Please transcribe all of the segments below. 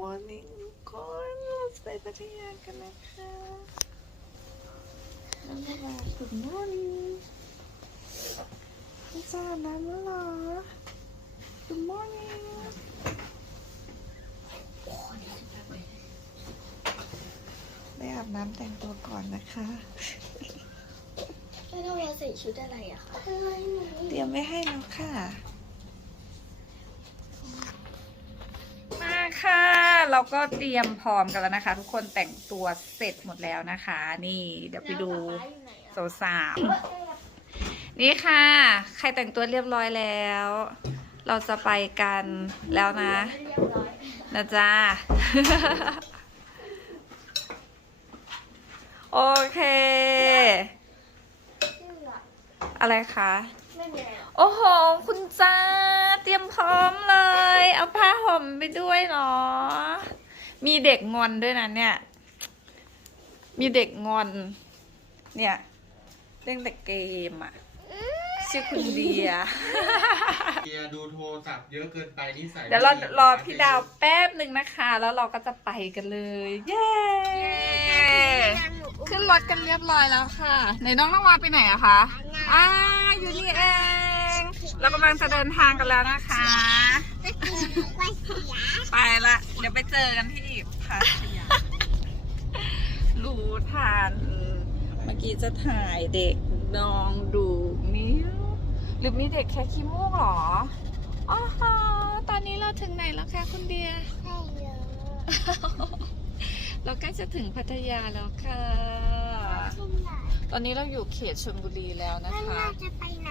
morning คนเราจะไปพัทยากันนะคะน้ำมา Good morning พี่จ้าน้ำแล้วเหรอ Good morning ได้อาบน้ำแต่งตัวก่อนนะคะไม่ต้องเราใส่ชุดอะไรอะคะ เตรียมไว้ให้แล้วค่ะ เราก็เตรียมพร้อมกันแล้วนะคะ ทุกคนแต่งตัวเสร็จหมดแล้วนะคะ นี่เดี๋ยวไปดูสาวๆนี่ค่ะ ใครแต่งตัวเรียบร้อยแล้ว เราจะไปกันแล้วนะเรียบร้อยนะจ๊ะโอเคชื่ออะอะไรคะ ไม่มีอะไรหรอก โอ้โห คุณจ้า เตรียมพร้อมเลย เอาผ้าห่มไปด้วยเหรอ มีเด็กงอนด้วยนะเนี่ย มีเด็กงอน เนี่ย เล่นแต่เกมอะ ชื่อคุณเดียเดียดูโทรศัพท์เยอะเกินไปนิสัยเดี๋ยวเราไม่รอพี่ดาวแป๊บหนึ่งนะคะ แล้วเราก็จะไปกันเลย เย้ ขึ้นรถกันเรียบร้อยแล้วค่ะ ไหนน้องน้องวาไปไหนอะคะ อ่าอยู่นี่เอง เรากำลังจะเดินทางกันแล้วนะคะ ไปละ เดี๋ยวไปเจอกันที่พัทยารู้ทันเมื่อกี้จะถ่ายเด็กน้องดูนิ้วหรือมีเด็กแค่ขี้มูกเหรออ๋อฮะตอนนี้เราถึงไหนแล้วคะคุณเดียให้เยอะเราใกล้จะถึงพัทยาแล้วค่ะที่ไหนตอนนี้เราอยู่เขตชลบุรีแล้วนะแล้วคะเราจะไปไหน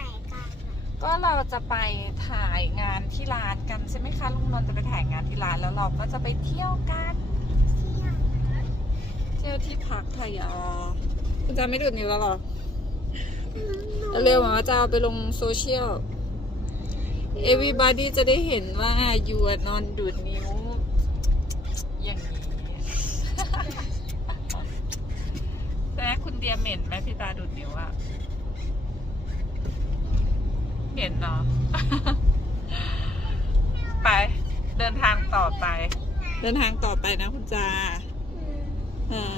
ก็เราจะไปถ่ายงานที่ร้านกันใช่ไหมคะลุงนนท์จะไปถ่ายงานที่ร้านแล้วเราก็จะไปเที่ยวกันเที่ยวที่พักไทยาคุณจะไม่ดูดนิ้วแล้วเหรอเร็วๆมาจะเอาไปลงโซเชียล everybody จะได้เห็นว่ายูนอนดูดนิ้ว อย่างนี้แต่คุณเดียเหม็นไหมพี่ตาดูดนิ้วอะ นเนาะ ไปเดินทางต่อไป เดินทางต่อไปนะคุณจาอ่า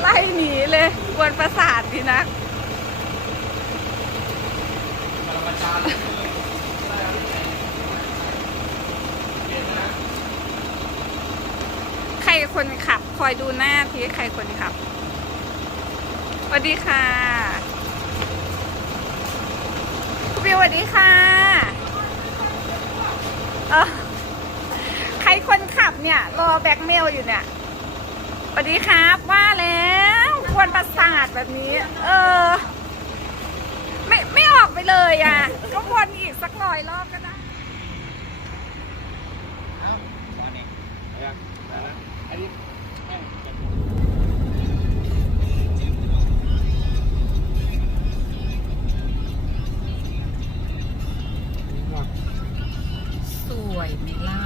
ไล่หนีเลยกวนประสาทดีนะใรคนขับ คอยดูหน้าทีใครคนขับสวัสดีค่ะคุณบิวสวัสดีค่ะเออใครคนขับเนี่ย รอแบ็กเมลอยู่เนี่ยสวัสดีครับว่าแล้วควรประสาทแบบนี้ เออ ไม่ไม่ออกไปเลยอะ ก็วนอีกสักร้อยรอบก็ได้ อันนี้สวยไหมล่ะ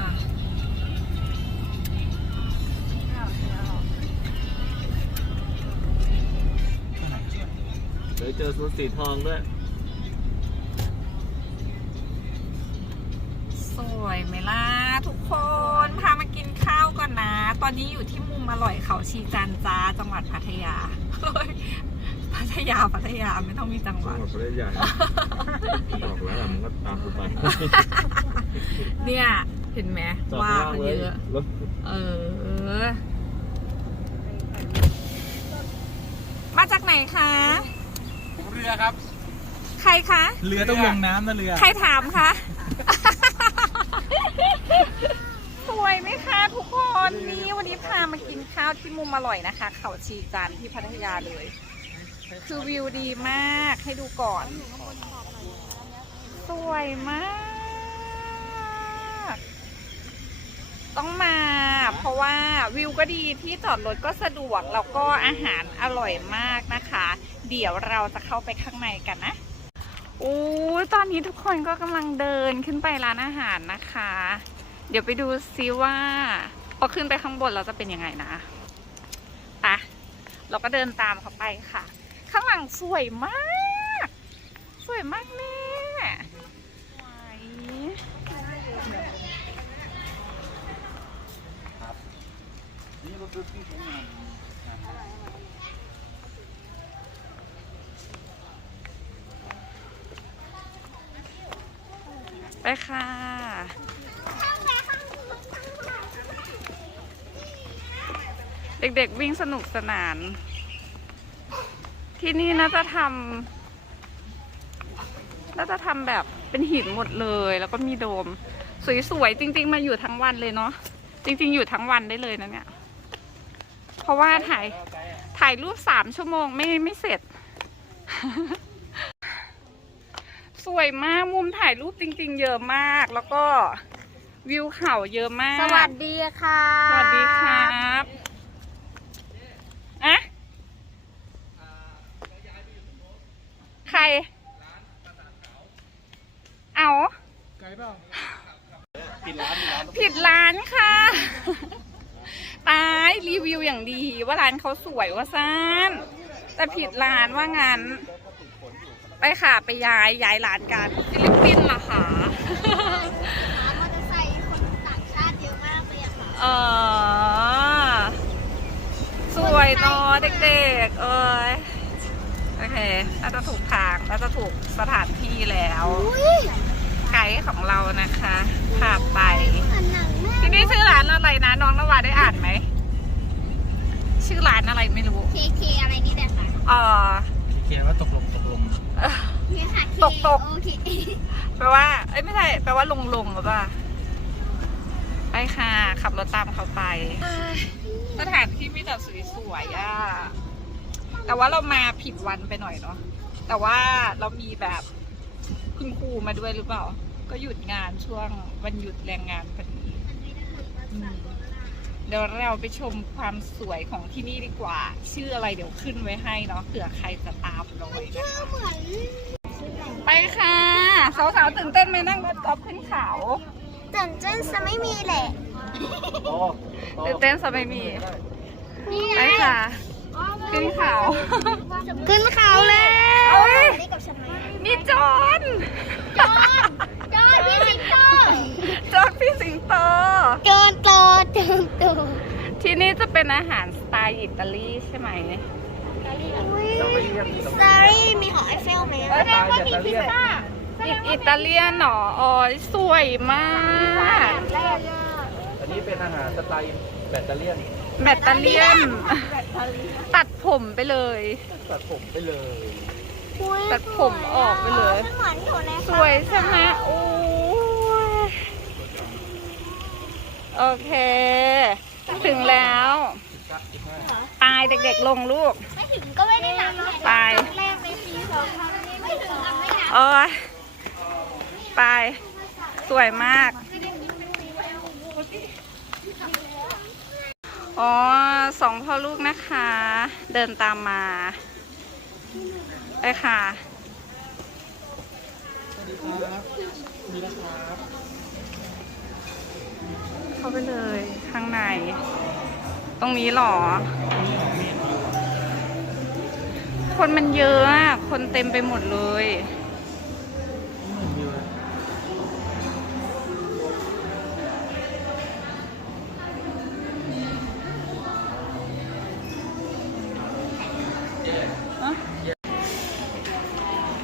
เดี๋ยวเจอชุดสีทองด้วย นนี้อยู่ที่มุมอร่อยเขาชีจันจ้าจังหวัดพัทยาเฮ้ยพัทยาพัทยาไม่ต้องมีจังหวัดบอกเลยใหญ่บอกแล้วมันก็ตามกูไปเนี่ยเห็นไหมว่ามันเยอะรถเออ มาจากไหนคะเรือครับ ใครคะ เรือต้องลงน้ำนะเรือ ใครถามคะส วยไหมคะทุกคนนี่วันนี้พามากินข้าวที่มุมอร่อยนะคะ เขาชีจันที่พัทยาเลย คือวิวดีมากให้ดูก่อน สวยมาก ต้องมา เพราะว่าวิวก็ดีที่จอดรถก็สะดวก แล้วก็อาหารอร่อยมากนะคะ เดี๋ยวเราจะเข้าไปข้างในกันนะอู้ตอนนี้ทุกคนก็กำลังเดินขึ้นไปร้านอาหารนะคะ เดี๋ยวไปดูซิว่าพอขึ้นไปข้างบนเราจะเป็นยังไงนะปะเราก็เดินตามเขาไปค่ะ ข้างหลังสวยมาก สวยมากแม่สวยนี่รถรถที่ใช้งานไปค่ะ เด็กๆวิ่งสนุกสนาน ที่นี่น่าจะทำน่าจะทำแบบเป็นหินหมดเลย แล้วก็มีโดม สวยๆจริง ๆ มาอยู่ทั้งวันเลยเนาะจริง ๆ อยู่ทั้งวันได้เลยนะเนี่ย เพราะว่าถ่ายถ่ายรูปสามชั่วโมงไม่ไม่เสร็จ สวยมากมุมถ่ายรูปจริง ๆ เยอะมากแล้วก็วิวเขาเยอะมาก สวัสดีค่ะ สวัสดีครับอะใคร เอา ไกลเปล่า ผิดร้านค่ะ ตายรีวิวอย่างดีว่าร้านเขาสวยว่าซ่านแต่ผิดร้านว่างั้น ไปค่ะไปย้ายย้ายร้านกันฟิลิปปินส์เหรอคะมอเตอร์ไซค์คนต่างชาติเยอะมากเลยอะค่ะเออสวยเนอะเด็กๆ เอ้ยโอเคน่าจะถูกทางน่าจะถูกสถานที่แล้ว ไกด์ของเรานะคะพาไปเหมือนหนังแม่ ที่นี่ชื่อร้านอะไรนะน้องนวาได้อ่านไหม ชื่อร้านอะไรไม่รู้ เคเคอะไรนี่แหละค่ะเออเขียนว่าตกลงตกลงเนี่ยค่ะตกตก โอเคแปลว่า เอ้ยไม่ใช่แปลว่าลงลงหรือเปล่าไปค่ะ ขับรถตามเขาไป สถานที่มีแต่สวยๆอะ แต่ว่าเรามาผิดวันไปหน่อยเนาะ แต่ว่าเรามีแบบคุณครูมาด้วยหรือเปล่า ก็หยุดงานช่วงวันหยุดแรงงานพอดีอืม เดี๋ยวเราไปชมความสวยของที่นี่ดีกว่า ชื่ออะไรเดี๋ยวขึ้นไว้ให้เนาะเผื่อใครจะตามเราไว้นะคะเหมือนไปค่ะสาวๆตื่นเต้นไหมนั่งรถกอล์ฟขึ้นเขาตื่นเต้นจะไม่มีแหละโอ้ตื่นเต้นสบายมีนี่ไปค่ะ ขึ้นเขา ขึ้นเขาแล้วเอ้ยนี่กับฉันไหมนี่จอน จอนจอนพี่สิงโต จอนพี่สิงโต จอนโตจอนโต ที่นี่จะเป็นอาหารสไตล์อิตาลีใช่ไหมซารี่มีของไอเฟลไหมเอ้ยแล้วก็มีพิซซ่าอิอิตาเลียนหนออ๋อสวยมากแรกอันนี้เป็นอาหารสไตล์แบตเตอเลียนแบตเตอเลียน ตัดผมไปเลย ตัดผมไปเลย ตัดผมออกไปเลยเหมือนอยู่ในสวยใช่ไหมโอ้ยโอเค ถึงแล้ว ตายเด็กๆลงลูก ไม่ถึงก็ไม่ได้หนักไปแรกในปีสองพันนี้ไม่ถึงกันไม่หนักโอ้ยไป สวยมาก อ๋อสองพ่อลูกนะคะ เดินตามมาไปค่ะเข้าไปเลย ข้างใน ตรงนี้หรอ คนมันเยอะอะคนเต็มไปหมดเลย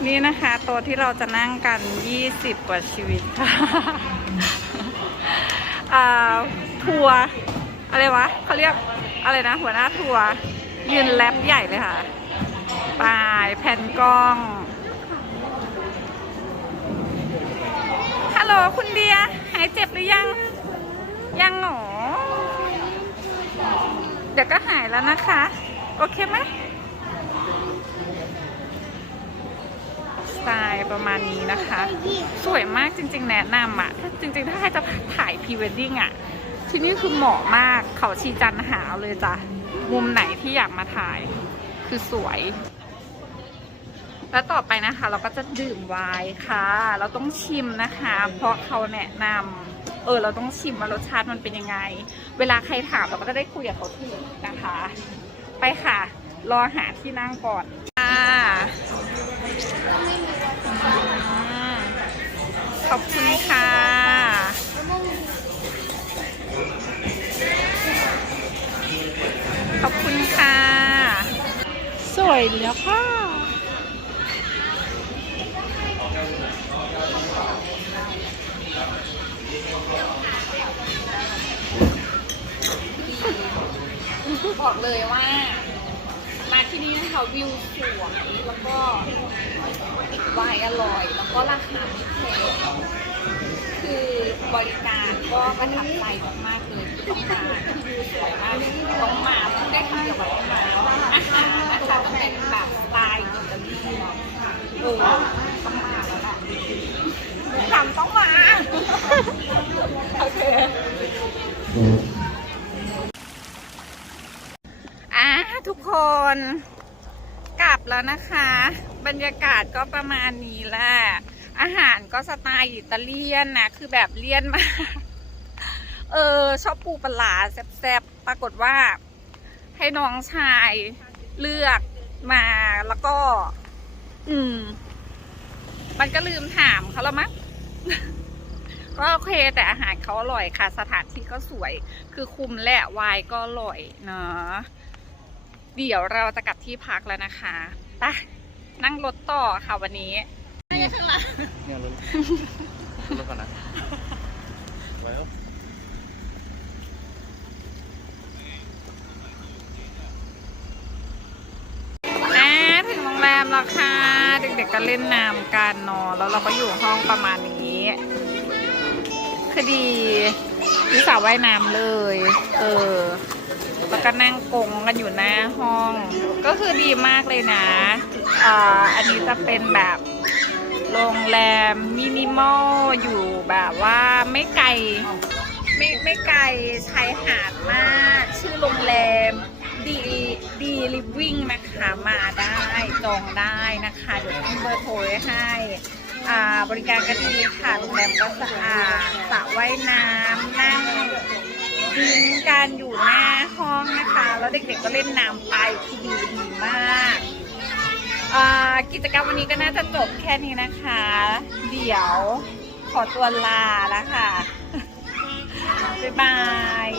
นี่นะคะโต๊ะที่เราจะนั่งกัน 20 กว่าชีวิตค่ะอ่า ทัวร์อะไรวะเขาเรียกอะไรนะ หัวหน้าทัวร์ยืนแลบใหญ่เลยค่ะปลายแผ่นกล้อง ฮัลโหลคุณเดีย หายเจ็บหรือยัง ยังหนอเดี๋ยวก็หายแล้วนะคะ โอเคไหมสไตล์ประมาณนี้นะคะ สวยมากจริง ๆ แนะนำอะ จริง ๆ ถ้าใครจะถ่ายพรีเวดดิ้งอะ ที่นี่คือเหมาะมากเขาชีจันหาเลยจ้ะ มุมไหนที่อยากมาถ่าย คือสวย แล้วต่อไปนะคะ เราก็จะดื่มไวน์ค่ะ เราต้องชิมนะคะ เพราะเขาแนะนำเออ เราต้องชิมว่ารสชาติมันเป็นยังไง เวลาใครถามเราก็จะได้คุยกับเขาถูกนะคะ ไปค่ะ รอหาที่นั่งก่อนค่ะขอบคุณค่ะ สวยแล้วค่ะบอกเลยว่า มาที่นี่นะคะวิวสวยแล้วก็วน์อร่อย แล้วก็ราคาไม่แพงคือบริการก็ประทับใจมากๆเลยต้องมารวิวสวยมาก เออทำต้องมาโอเคอะทุกคนกลับแล้วนะคะ บรรยากาศก็ประมาณนี้แหละอาหารก็สไตล์อิตาเลียนนะคือแบบเลี่ยนมาก เออ ชอบปูปลาร้าแซ่บๆปรากฏว่า ให้น้องชายเลือกมาแล้วก็ อืม มันก็ลืมถามเขาแล้วมั้ง ก็โอเคแต่อาหารเขาอร่อยค่ะ สถานที่ก็สวย คือคุมและวายก็อร่อยเนาะเดี๋ยวเราจะกลับที่พักแล้วนะคะไปนั่งรถต่อค่ะวันนี้เนี่ยรถรถก่อนนะ ไว้แล้ว อ่าถึงโรง แรมแล้วค่ะ เด็กๆก็เล่นน้ำกันนาะแล้วเราก็อยู่ห้องประมาณนี้ คือดีมีสระว่ายน้ำเลย เออ แล้วก็นั่งกงกันอยู่หน้าห้อง ก็คือดีมากเลยนะอ่าอันนี้จะเป็นแบบโรงแรมมินิมอลอยู่แบบว่าไม่ไกล ไม่ไม่ไกลชายหาดมาก ชื่อโรงแรม ดีดีลิฟวิ่งนะคะมาได้จองได้นะคะเดี๋ยวทิ้เบอร์โทรไว้ให้อ่าบริการก็ดีค่ะโรงแรมก็สะอาดสระว่ายน้ำนั่งดิ้งกันอยู่หน้าห้องนะคะ แล้วเด็กๆก็เล่นน้ำไปคือดีดีมากอ่ากิจกรรมวันนี้ก็น่าจะจบแค่นี้นะคะ เดี๋ยวขอตัวลาแล้วค่ะ บ๊ายบาย